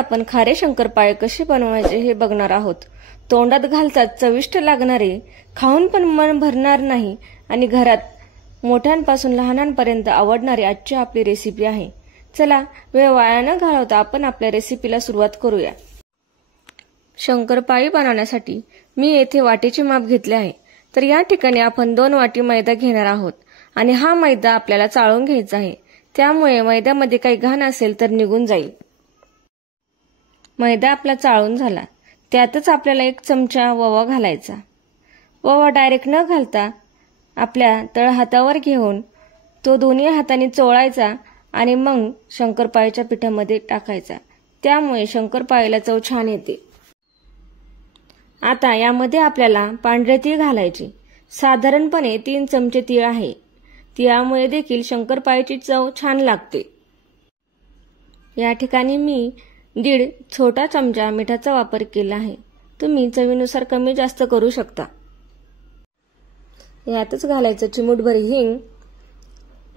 आपण खारे शंकरपाळे कसे बनवायचे हे बघणार आहोत। तोंडात घालताच चविष्ट लागणारे, खाऊन पण मन भरणार नाही आणि घरात मोठ्यांपासून लहानांपर्यंत आवडणारी आजची आपली रेसिपी आहे। चला वेळ वाया न घालवता आपण आपल्या रेसिपीला सुरुवात करूया। शंकरपाळी बनवण्यासाठी मी येथे वाटीचे माप घेतले आहे। तर या ठिकाणी आपण 2 वाटी मैदा घेणार आहोत आणि हा मैदा आपल्याला चाळून घ्यायचा आहे। त्यामुळे मैद्यामध्ये काही घाण असेल तर निघून जाईल। मैदा आपला चाळून झाला, त्यातच आपल्याला 1 चमचा ओवा घालायचा। ओवा डायरेक्ट न घालता आपल्या तळहातावर घेऊन तो दोन्ही हातांनी चोळायचा आणि मग शंकरपाळीच्या पिठामध्ये टाकायचा। त्यामुळे शंकरपाळीला चव छान येते। आता यामध्ये आपल्याला पांढरे तीळ घालायचे। साधारणपणे 3 चमचे तीळ आहे। तिळामुळे देखील शंकरपाळीची चव छान लागते। या ठिकाणी मी 1.5 छोटा चमचा मिठाचा वापर केला आहे। तुम्ही चवीनुसार कमी जास्त करू शकता। यातच घालायचं चिमूटभर हिंग,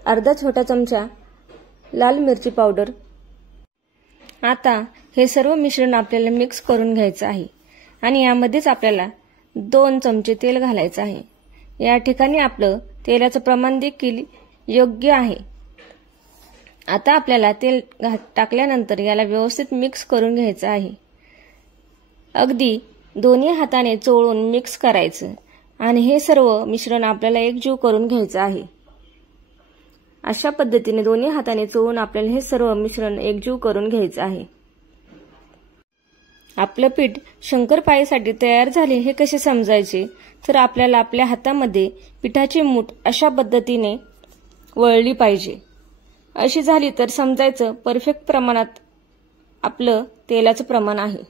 अर्धा छोटा चमचा लाल मिरची पावडर। आता हे सर्व मिश्रण आपल्याला मिक्स करून घ्यायचं आहे आणि यामध्येच आपल्याला 2 चमचे तेल घालायचं आहे। या ठिकाणी आपलं तेलाचं प्रमाण देखील योग्य आहे। आता आपल्याला तेल टाकल्यानंतर याला व्यवस्थित मिक्स करून घ्यायचं आहे। अगदी दोन्ही हाताने चोळून मिक्स करायचं आणि हे सर्व मिश्रण आपल्याला एकजीव करून घ्यायचं आहे। अशा पद्धतीने दोन्ही हाताने चोळून आपल्याला हे सर्व मिश्रण एकजीव करून घ्यायचं आहे। आपलं पीठ शंकरपाळीसाठी तयार झाले हे कसे समजायचे, तर आपल्याला आपल्या हातामध्ये पिठाची मूठ अशा पद्धतीने वळली पाहिजे। अशी झाली तर समजायचं परफेक्ट प्रमाणात आपलं तेलाचं प्रमाण आहे।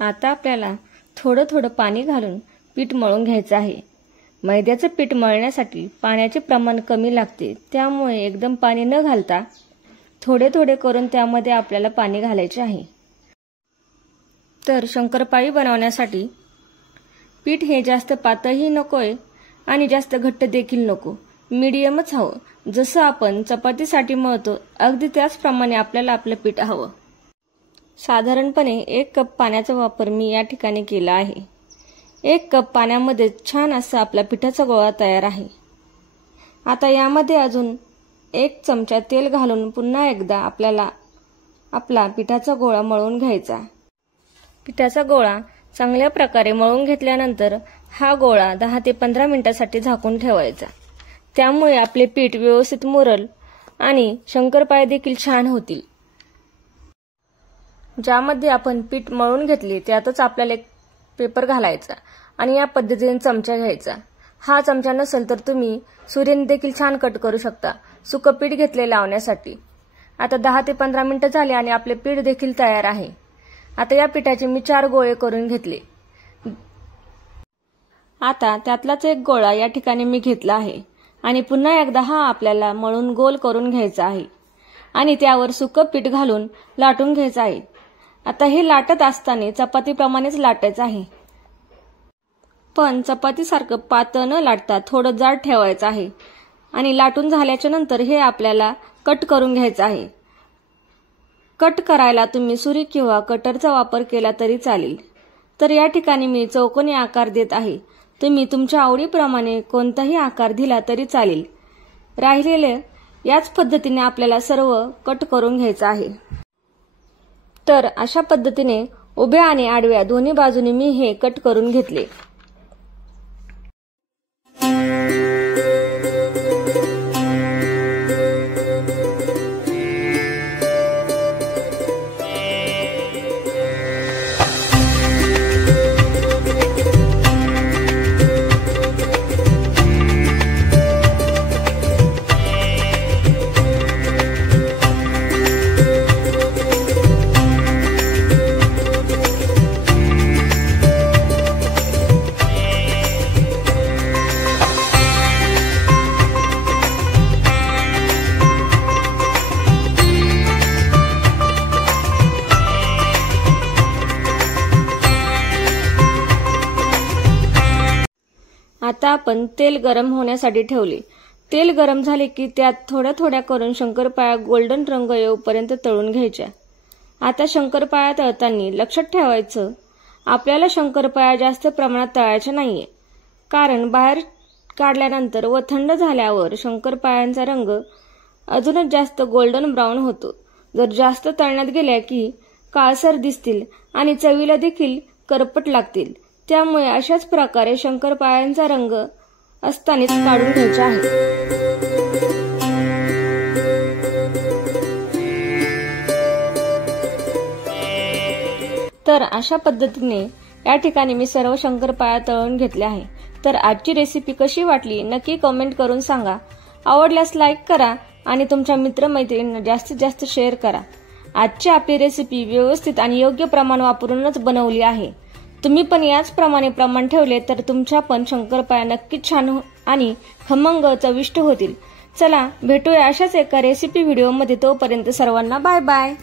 आता आपल्याला थोडं थोडं पाणी घालून पीठ मळून घ्यायचं आहे। मैद्याचं पीठ मळण्यासाठी पाण्याचे प्रमाण कमी लागते, त्यामुळे एकदम पाणी न घालता थोडे थोडे करून त्यामध्ये आपल्याला पाणी घालायचे आहे। तर शंकरपाळी बनवण्यासाठी पीठ हे जास्त पातळही नकोय आणि जास्त घट्ट देखील नको, मीडियमच हवं। जसं आपण चपातीसाठी मळतो अगदी त्याचप्रमाणे आपल्याला आपलं पीठ हवं। साधारणपणे 1 कप पाण्याचा वापर मी या ठिकाणी केला आहे। 1 कप पाण्यामध्ये छान असा आपला पिठाचा गोळा तयार आहे। आता यामध्ये अजून 1 चमचा तेल घालून पुन्हा एकदा आपल्याला आपला पिठाचा गोळा मळून घ्यायचा। पिठाचा गोळा चांगल्या प्रकारे मळून घेतल्यानंतर हा गोळा 10 ते 15 मिनिटांसाठी झाकून ठेवायचा। त्यामुळे आपले पीठ व्यवस्थित मुरल आणि शंकरपाळे देखील छान होतील। ज्यामध्ये आपण पीठ मळून घेतले त्यातच आपल्याला 1 पेपर घालायचा आणि या पद्धतीने चमचा घ्यायचा। हा चमचा नसेल तर तुम्ही सुरीने देखील छान कट करू शकता सुकं पीठ घेतले लावण्यासाठी। आता 10 ते 15 मिनिटं झाले आणि आपले पीठ देखील तयार आहे। आता या पिठाचे मी 4 गोळे करून घेतले। आता त्यातलाच 1 गोळा या ठिकाणी मी घेतला आहे आणि पुन्हा एकदा हा आपल्याला मळून गोल करून घ्यायचा आहे आणि त्यावर सुकं पीठ घालून लाटून घ्यायचं आहे। आता हे लाटत असताना चपातीप्रमाणेच लाटायचं आहे, पण चपातीसारखं पातळ न लाटता थोडं जाड ठेवायचं आहे आणि लाटून झाल्याच्या नंतर हे आपल्याला कट करून घ्यायचं आहे। कट करायला तुम्ही सुरी किंवा कटरचा वापर केला तरी चालेल। तर या ठिकाणी मी चौकोनी आकार देत आहे, तुम्ही तुमच्या आवडीप्रमाणे कोणताही आकार दिला तरी चालेल। राहिलेले याच पद्धतीने आपल्याला सर्व कट करून घ्यायचं आहे। तर अशा पद्धतीने उभ्या आणि आडव्या दोन्ही बाजूने मी हे कट करून घेतले। आता आपण तेल गरम होण्यासाठी ठेवले। तेल गरम झाले की त्यात थोड्या थोड्या करून शंकरपाळ्या गोल्डन रंग येऊपर्यंत तळून घ्यायच्या। आता शंकरपाळ्या तळताना लक्षात ठेवायचं, आपल्याला शंकरपाळ्या जास्त प्रमाणात तळायच्या नाहीये, कारण बाहेर काढल्यानंतर व थंड झाल्यावर शंकरपाळ्यांचा रंग अजूनच जास्त गोल्डन ब्राऊन होतो. जर जास्त तळण्यात गेल्या की काळसर दिसतील आणि चवीला देखील करपट लागतील. त्यामुळे अशाच प्रकारे शंकरपाळ्यांचा रंग असतानाच काढून घ्यायचा आहे. तर अशा पद्धतीने या ठिकाणी मी सर्व शंकरपाळ्या तळून घेतल्या आहे. तर आजची रेसिपी कशी वाटली नक्की कमेंट करून सांगा. आवडल्यास लाईक करा आणि तुमच्या मित्रमैत्रिणींना जास्तीत जास्त शेअर करा. आजची आपली रेसिपी व्यवस्थित आणि योग्य प्रमाण वापरूनच बनवली आहे. तुम्ही पण याचप्रमाणे प्रमाण ठेवले तर तुमच्या पण शंकरपाळ्या नक्कीच छान आणि खमंग चविष्ट होतील. चला भेटूया अशाच एका रेसिपी व्हिडिओमध्ये. तोपर्यंत सर्वांना बाय बाय.